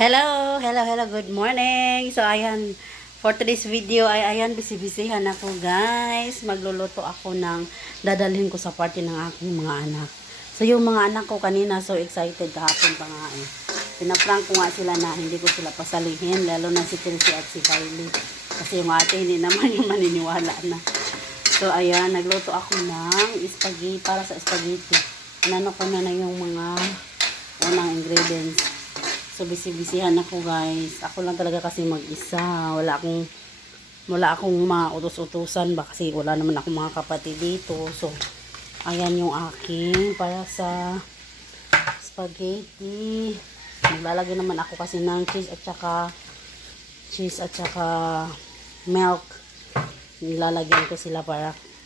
Hello, hello, hello, good morning. So, ayan, for today's video ay ayan, busy-busyhan ako guys. Magluluto ako ng dadalhin ko sa party ng aking mga anak. So, yung mga anak ko kanina, so excited kahapon pa nga eh. Pinaprank ko nga sila na hindi ko sila pasalihin, lalo na si Kelsey at si Kylie. Kasi yung ate, hindi naman yung maniniwala na. So, ayan, nagluto ako ng spaghetti, para sa spaghetti. Inano ko na yung mga unang ingredients. So, busy-busyhan ako guys. Ako lang talaga kasi mag-isa. Wala akong mga utos-utusan ba kasi wala naman akong mga kapatid dito. So, ayan yung aking para sa spaghetti. Maglalagay naman ako kasi ng cheese at saka milk. Nilalagyan ko sila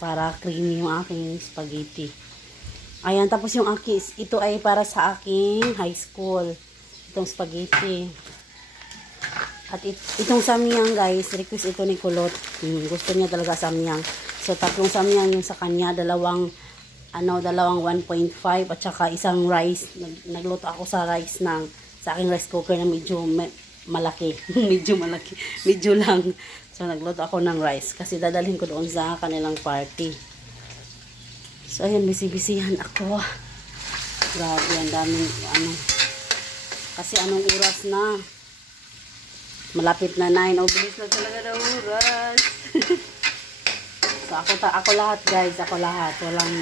para creamy yung aking spaghetti. Ayan, tapos yung ito ay para sa aking high school. Itong spaghetti. At itong samyang guys, request ito ni Kulot. Gusto niya talaga samyang. So, tatlong samyang yung sa kanya, dalawang 1.5 at saka isang rice. Nagluto ako sa rice sa aking rice cooker na medyo malaki. Medyo malaki. Medyo lang. So, nagluto ako ng rice kasi dadalhin ko doon sa kanilang party. So, ayan, busy-busyhan ako. Grabe, ang daming kasi anong oras na? Malapit na 9. O, bilis na talaga na oras. So, ako lahat guys. Ako lahat. Walang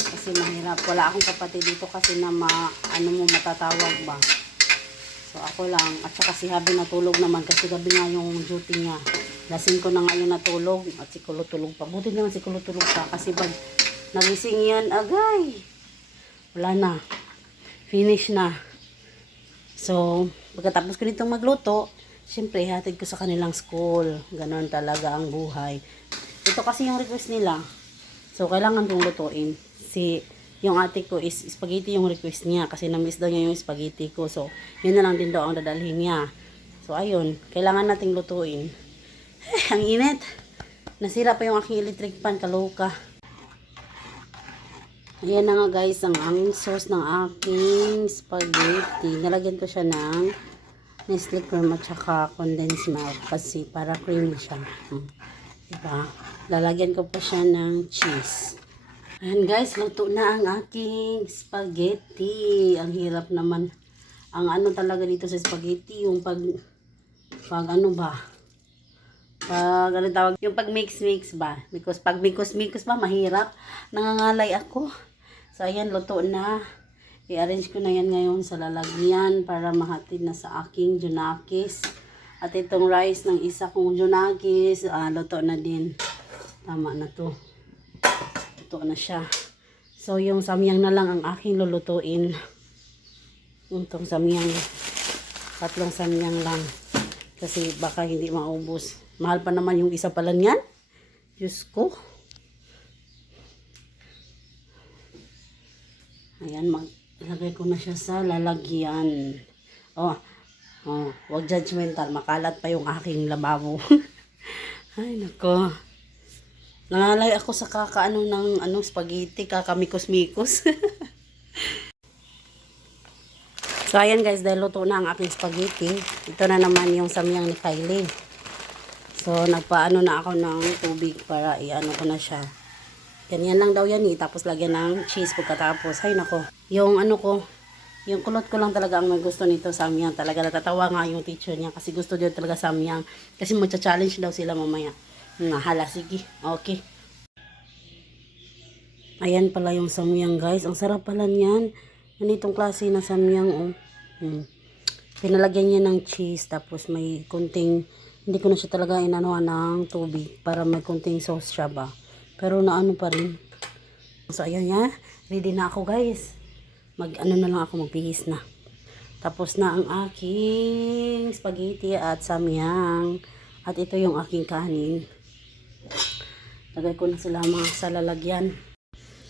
kasi mahirap. Wala akong kapatid dito kasi na matatawag ba. So, ako lang. At saka si Habi natulog naman kasi gabi nga yung duty niya. Lasing ko na ngayon natulog. At si Kulo tulog pa. Buti naman si Kulo tulog pa. Kasi pag nagising yan, agay. Wala na. Finish na. So, pagkatapos ko nitong magluto, syempre, hatid ko sa kanilang school. Ganon talaga ang buhay. Ito kasi yung request nila. So, kailangan kong lutuin. Yung ate ko is spaghetti yung request niya. Kasi na-miss daw niya yung spaghetti ko. So, yun na lang din daw ang dadalhin niya. So, ayun. Kailangan nating lutuin. Ang init. Nasira pa yung aking electric pan. Kaloka. Ayan na nga guys, ang sauce ng aking spaghetti. Nalagyan ko siya ng Nestle cream at saka condensed milk kasi para creamy siya. Diba? Lalagyan ko pa siya ng cheese. Ayan guys, luto na ang aking spaghetti. Ang hirap naman. Ang talaga dito sa spaghetti, yung pag mix ba? Because pag mix ba, mahirap. Nangangalay ako. So, ayan, luto na. I-arrange ko na yan ngayon sa lalagyan para mahatid na sa aking junakis. At itong rice ng isa kong junakis, luto na din. Tama na to. Luto na siya. So, yung samyang na lang ang aking lulutuin. Itong samyang. Tatlong samyang lang. Kasi baka hindi maubos. Mahal pa naman yung isa pala niyan. Diyos ko. Ayan, maglagay ko na siya sa lalagyan. Wag judgmental. Makalat pa yung aking lababo. Ay, nako. Nangalay ako sa ng spaghetti, kakamikos-mikos. So, ayan guys, dahil luto na ang aking spaghetti. Ito na naman yung samyang ni Kylie. So, nagpaano na ako ng tubig para ko na siya. Ganyan lang daw yan tapos lagyan ng cheese pagkatapos. Ay nako. Yung yung kulot ko lang talaga ang may gusto nito samyang. Talaga natatawa nga yung teacher niya kasi gusto din talaga samyang. Kasi magcha-challenge daw sila mamaya. Hala, sige. Okay. Ayan pala yung samyang guys. Ang sarap pala niyan. Ganitong klase na samyang Pinalagyan niya ng cheese tapos may kunting, hindi ko na siya talaga inanuhan ng tubig para may kunting sauce siya ba. Pero naano pa rin. So, ayun ya. Ready na ako guys. Na lang ako, magbihis na. Tapos na ang aking spaghetti at samyang. At ito yung aking kanin. Lagay ko na sila sa lalagyan.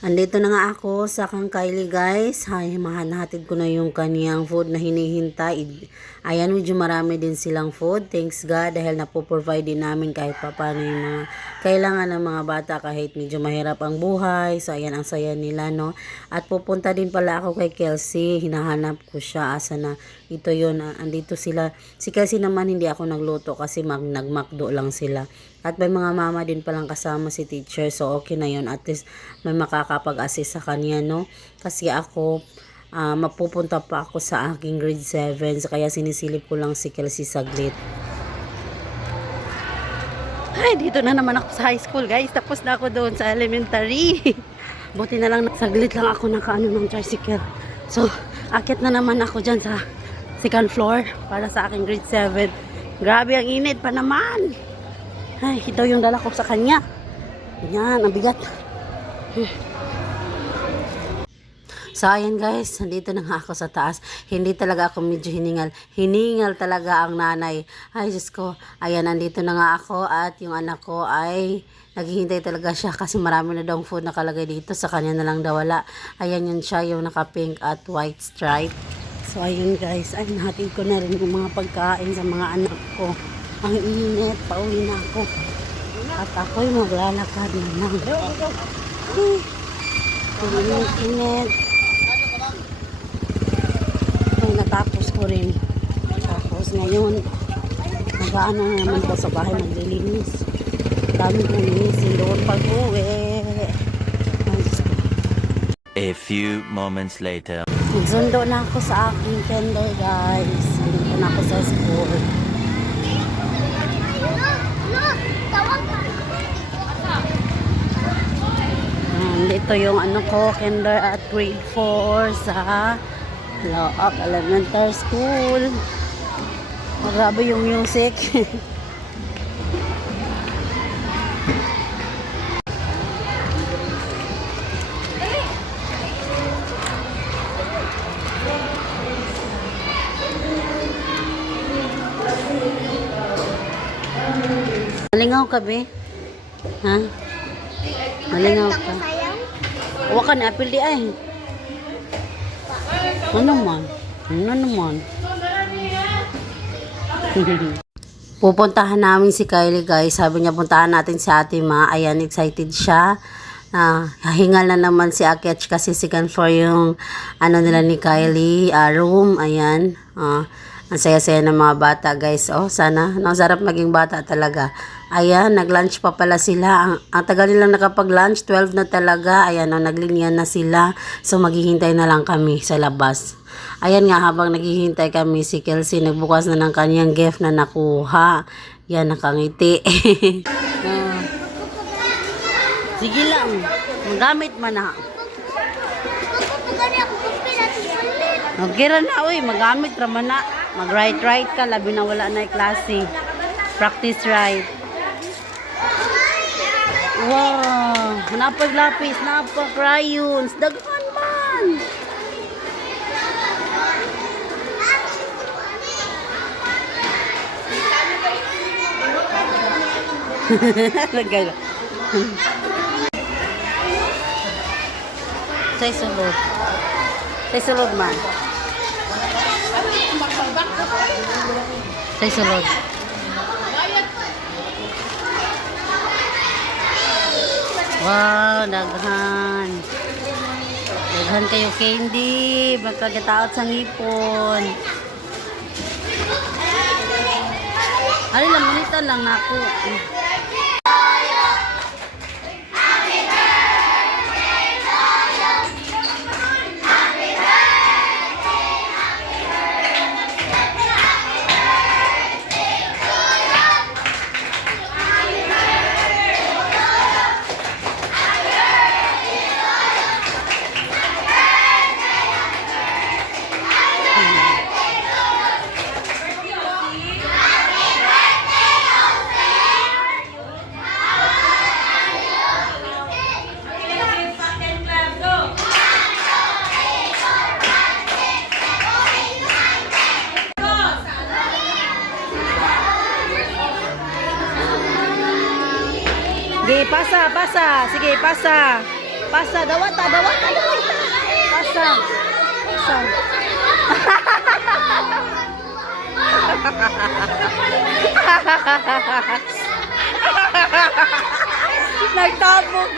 Andito na nga ako sa Kang Kylie guys. Hay, mahanatid ko na yung kaniyang food na hinihintay. Ayan, medyo marami din silang food. Thanks God dahil napoprovide din namin kahit paano yung mga kailangan ng mga bata kahit medyo mahirap ang buhay. So ayan, ang saya nila, no. At pupunta din pala ako kay Kelsey. Hinahanap ko siya. Asa na? Ito yun. Andito sila. Si Kelsey naman hindi ako nagluto kasi nagmakdo lang sila. At may mga mama din palang kasama si teacher. So okay na yun. At least may makakapag-assist sa kanya, no. Kasi ako, mapupunta pa ako sa aking grade 7. So, kaya sinisilip ko lang si Kelsey saglit. Ay, dito na naman ako sa high school, guys. Tapos na ako doon sa elementary. Buti na lang, saglit lang ako nakaano ng tricycle. So, akit na naman ako dyan sa second floor para sa aking grade 7. Grabe, ang init pa naman. Ay, ito yung dala ko sa kanya. Yan, ang bigat. So, ayan guys, nandito na nga ako sa taas. Hindi talaga ako medyo hiningal. Hiningal talaga ang nanay. Ay, Diyos ko. Ayan, nandito na nga ako at yung anak ko ay naghihintay talaga siya kasi marami na daw food nakalagay dito. Sa kanya na lang daw wala. Ayan yun siya, yung naka-pink at white stripe. So, ayun guys, ay nahatid ko na rin yung mga pagkain sa mga anak ko. Ang init, pauwi na ako. At ako'y maglalakad na lang. Ang init. Ay, natapos ko rin. Tapos ngayon, mag-ano na naman ko sa bahay, maglilinis. Dami kong linisin doon pag-uwi. A few moments later. Magsundo na ako sa aking tender guys. Nandito na ako sa school. Dito yung ano ko, kinder at grade 4 sa Laak Elementary School. Grabe yung music. Malingaw ka, be? Ha? Malingaw ka. Huwag ka na, apil di ay. Ano naman? Ano naman? Pupuntahan namin si Kylie guys. Sabi niya puntahan natin si Ate Ma. Ayan, excited siya. Hingal na naman si Akech kasi second floor yung ano nila ni Kylie room. Ayan. Ang saya-saya ng mga bata guys. Oh, sana. Ang sarap maging bata talaga. Ayan, nag-lunch pa pala sila. Ang tagal nilang nakapag-lunch, 12 na talaga. Ayan, naglinya na sila. So, maghihintay na lang kami sa labas. Ayan nga, habang naghihintay kami, si Kelsey nagbukas na ng kanyang gift na nakuha. Yan, nakangiti. Sige lang, magamit man na. Okay na, uy, magamit raman na. Mag-right ka, labi na wala na klase. Practice right. Wow, napag-lapis, napag-crayons, daghan man. Lagay. Say sulod. Say sulod man. Say sulod. Wow, daghan. Daghan kayo candy. Magkagataot sa ngipon. Ari lang, munita lang na ako. Sige, pasa, pasa. Sige, pasa. Pasa, dawata, dawata, dawata. Pasa. Pasa. Nagtabog.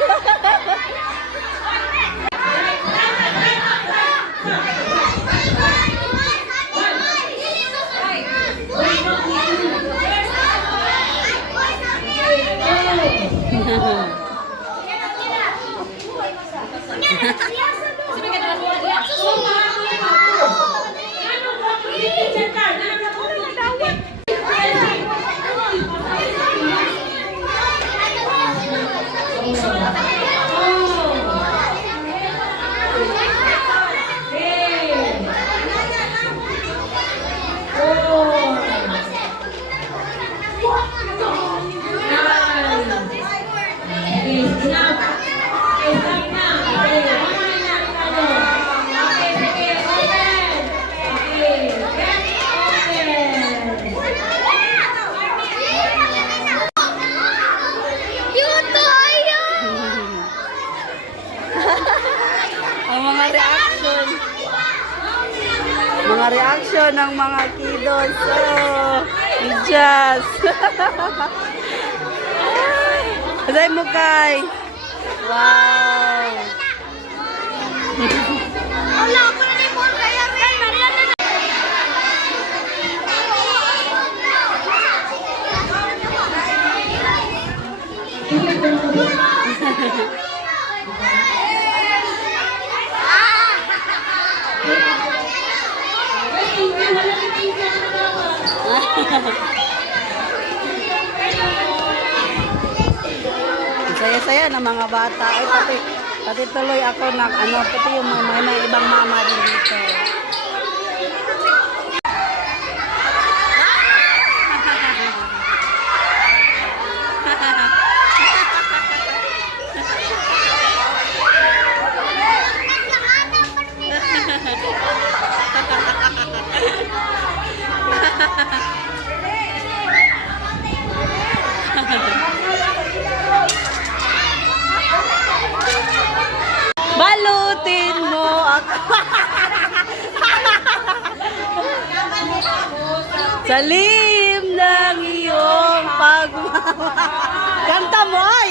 Ang mga reaction ng mga kiddos. Oh, Ijas. Asay mo kay. Wow. Wala ko na ni mo kaya kay Maria na. Saya-saya ng mga bata. Ay, pati tuloy ako ng ano, pati yung mga ibang mama din dito. Balutin mo ako. Salim ng iyong pagmamahal. Kanta mo ay!